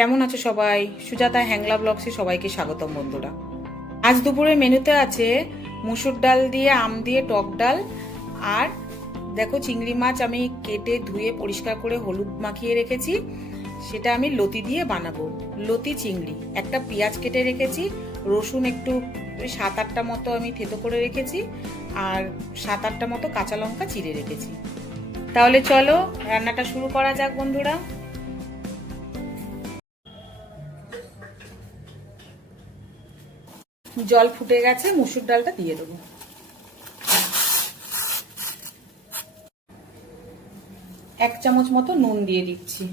কেমন আছো সবাই? সুজাতা হ্যাংলা ব্লগসে সবাইকে স্বাগতম বন্ধুরা। আজ দুপুরের মেনুতে আছে মুসুর ডাল দিয়ে আম দিয়ে টক ডাল, আর দেখো চিংড়ি মাছ আমি কেটে ধুয়ে পরিষ্কার করে হলুদ মাখিয়ে রেখেছি, সেটা আমি লতি দিয়ে বানাবো। লতি চিংড়ি, একটা পেঁয়াজ কেটে রেখেছি, রসুন একটু 7-8টা মতো আমি থেতো করে রেখেছি, আর 7-8টা মতো কাঁচা লঙ্কা চিড়ে রেখেছি। তাহলে চলো রান্নাটা শুরু করা যাক বন্ধুরা। জল ফুটে গেছে, মুসুর ডালটা দিয়ে দেবো। এক চামচ মতো নুন দিয়ে দিচ্ছি।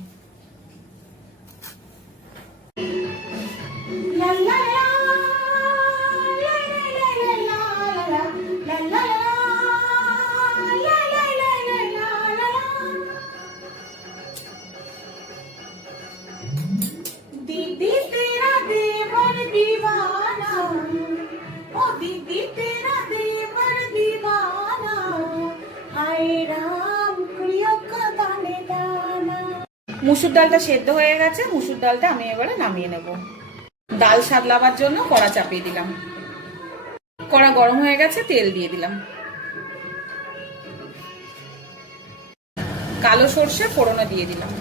মুসুর ডালটা সেদ্ধ হয়ে গেছে, মুসুর ডালটা আমি এবারে নামিয়ে নেব। ডাল সাদলাবার জন্য কড়া চাপিয়ে দিলাম। কড়া গরম হয়ে গেছে, তেল দিয়ে দিলাম। কালো সর্ষে ফোড়নে দিয়ে দিলাম।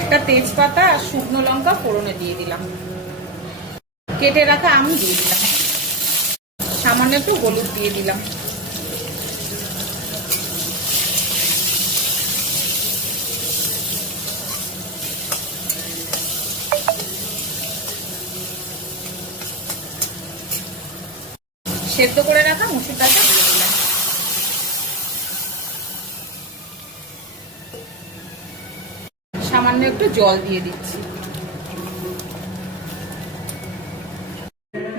একটা তেজপাতা আর শুকনো লঙ্কা ফোড়নে দিয়ে দিলাম। কেটে রাখা আম দিয়ে দিলাম। সামান্য একটু হলুদ দিয়ে দিলাম। সেদ্ধ করে রাখা মুসুর ডালটা দিয়ে দিলাম। সামান্য একটু জল দিয়ে দিচ্ছি।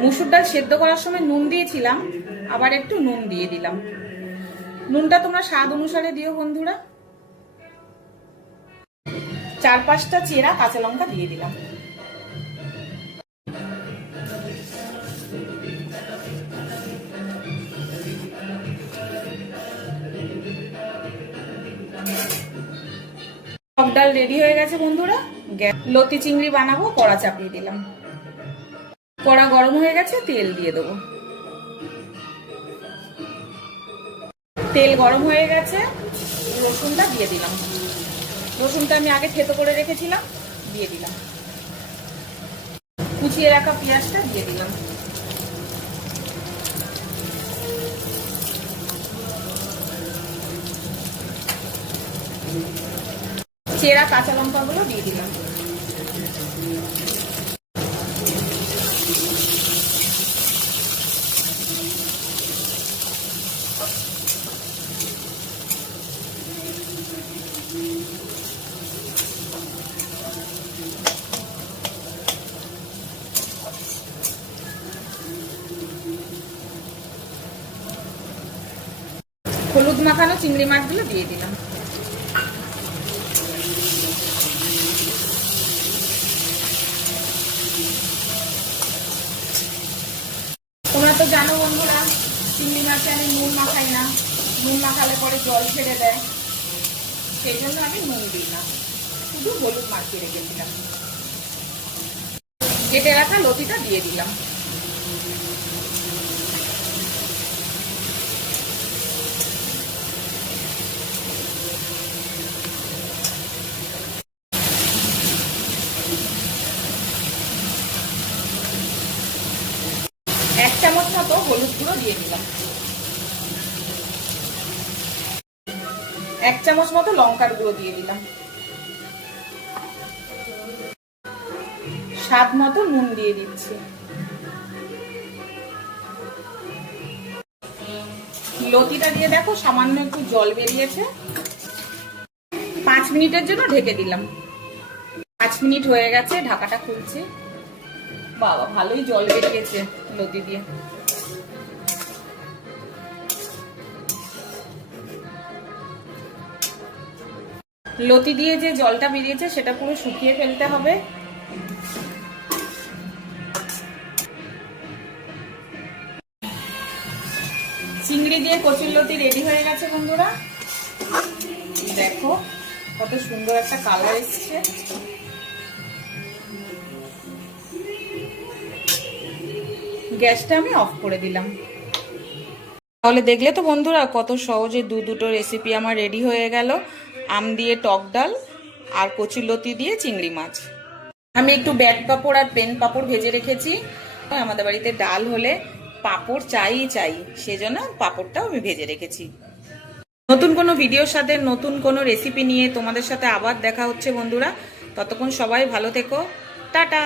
মুসুর ডাল সেদ্ধ করার সময় নুন দিয়েছিলাম, আবার একটু নুন দিয়ে দিলাম। নুনটা তোমরা স্বাদ অনুসারে দিও বন্ধুরা। 4-5টা চেরা কাঁচা লঙ্কা দিয়ে দিলাম। টক ডাল রেডি হয়ে গেছে বন্ধুরা। লতি চিংড়ি বানাবো, কড়া চাপিয়ে দিলাম। কড়া গরম হয়ে গেছে, তেল দিয়ে দেবো। তেল গরম হয়ে গেছে, রসুনটা দিয়ে দিলাম। রসুনটা আমি আগে থেতো করে রেখেছিলাম, দিয়ে দিলাম। কুচিয়ে রাখা পেঁয়াজটা দিয়ে দিলাম। চেরা কাঁচা লঙ্কাগুলো দিয়ে দিলাম। হলুদ মাখানো চিংড়ি মাছগুলো দিয়ে দিলাম। তোমরা তো জানো বন্ধুরা, চিংড়ি মাছে আমি নুন মাখাই না। নুন মাখালে পরে জল ছেড়ে দেয়, সেই জন্য আমি নুন দিই না, শুধু হলুদ মাখিয়ে রেখেছিলাম। কেটে রাখা লতিটা দিয়ে দিলাম। এক চামচ মতো হলুদ গুঁড়ো দিয়ে দিলাম। 1 চামচ মতো লঙ্কার গুঁড়ো দিয়ে দিলাম। স্বাদ মতো নুন দিয়ে দিচ্ছি। লতিটা দিয়ে দেখো সামান্য একটু জল বেরিয়েছে। 5 মিনিটের জন্য ঢেকে দিলাম। 5 মিনিট হয়ে গেছে, ঢাকাটা খুলছি। বাবা, ভালোই জল বেরিয়েছে লতি দিয়ে। লতি দিয়ে যে জলটা বেরিয়েছে সেটা পুরো শুকিয়ে ফেলতে হবে। চিংড়ি দিয়ে কচুর লতি রেডি হয়ে গেছে বন্ধুরা। দেখো কত সুন্দর একটা কালার এসছে। গ্যাসটা আমি অফ করে দিলাম। তাহলে দেখলে তো বন্ধুরা কত সহজে দুটো রেসিপি আমার রেডি হয়ে গেল। আম দিয়ে টক ডাল আর কচুলতি দিয়ে চিংড়ি মাছ। আমি একটু ব্যাট পাঁপড় আর পেন পাঁপড় ভেজে রেখেছি। আমাদের বাড়িতে ডাল হলে পাঁপড় চাই, সেজন্য পাঁপড়টাও আমি ভেজে রেখেছি। নতুন কোনো ভিডিওর সাথে নতুন কোনো রেসিপি নিয়ে তোমাদের সাথে আবার দেখা হচ্ছে বন্ধুরা। ততক্ষণ সবাই ভালো থেকো, টাটা।